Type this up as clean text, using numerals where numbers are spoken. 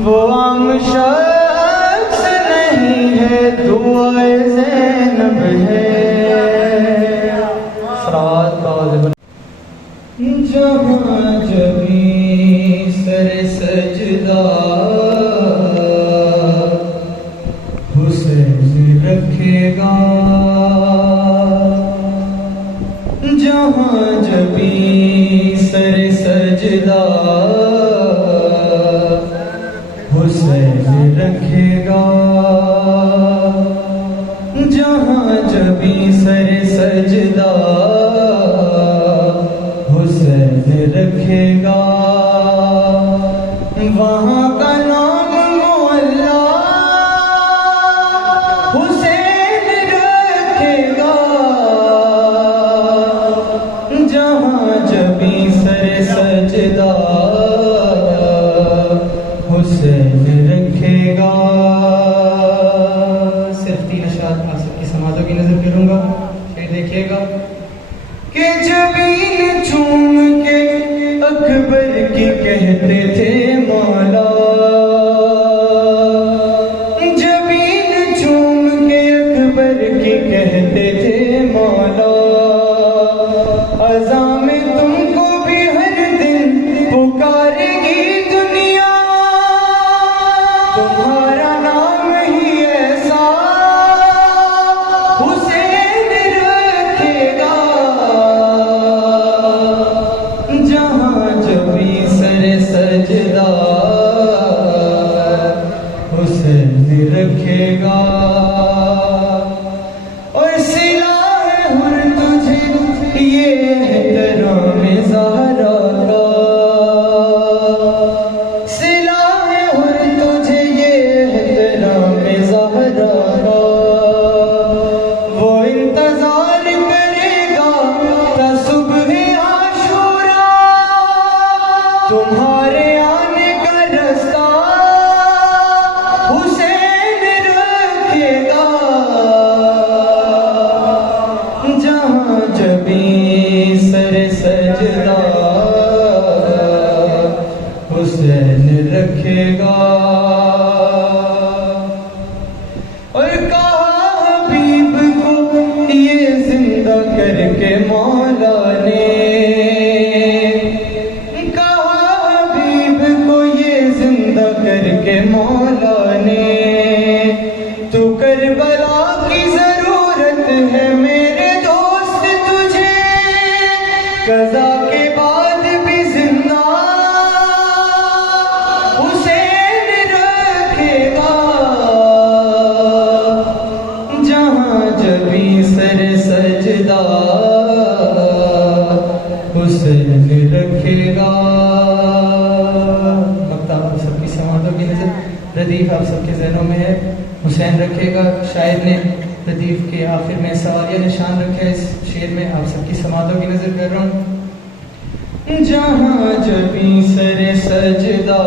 वो आम शख्स नहीं है, दुआए ज़ैनब है। सलावत बाज़ जहाँ जबी सर सजदा हुसैन रखेगा, जहाँ जबी सर सजदा हुसैन रखेगा, जहाँ जबी सर सजदा हुसैन रखेगा, वहाँ का नाम मोहल्ला हुसैन रखेगा, जहाँ जबी सर सजदा हुसैन रखेगा। सिर्फ 3 अशआर आप सबकी समातों की नजर करूंगा, फिर देखिएगा कि जबीन चूम के अकबर की कहते थे मौला, जबीन चूम के अकबर की कहते थे मौला, अज़ा में तुमको भी हर दिन पुकारेगी दुनिया, तुम्हारा नाम ही ऐसा हुसैन रखेगा, जहाँ जबी सर सजदा हुसैन रखेगा। और सिला है हुर तुझे ये एहतराम ज़हरा का, सिला है हुर तुझे ये एहतराम ज़हरा का, वो इंतजार करेगा ता सुबह आशूरा, तुम्हारे आने का रास्ता हुसैन रखेगा, जहाँ जबी सर सजदा हुसैन रखेगा। और कहा हबीब को ये जिंदा करके मौला ने, कहा हबीब को ये जिंदा करके मौला ने, तू करबला की जरूरत है मेरे दोस्त तुझे, कज़ा के बाद भी जिंदा हुसैन रखेगा, जहाँ जबी सर सजदा हुसैन रखेगा। वक्त आप सबकी समातों की नजर, रदीफ आप सबके जहनों में है, हुसैन रखेगा। शायर ने रदीफ के आखिर में सवालिया निशान रखा है। इस शेर में आप सबकी समातों की नजर कर रहा हूँ। जहाँ जबी सर सजदा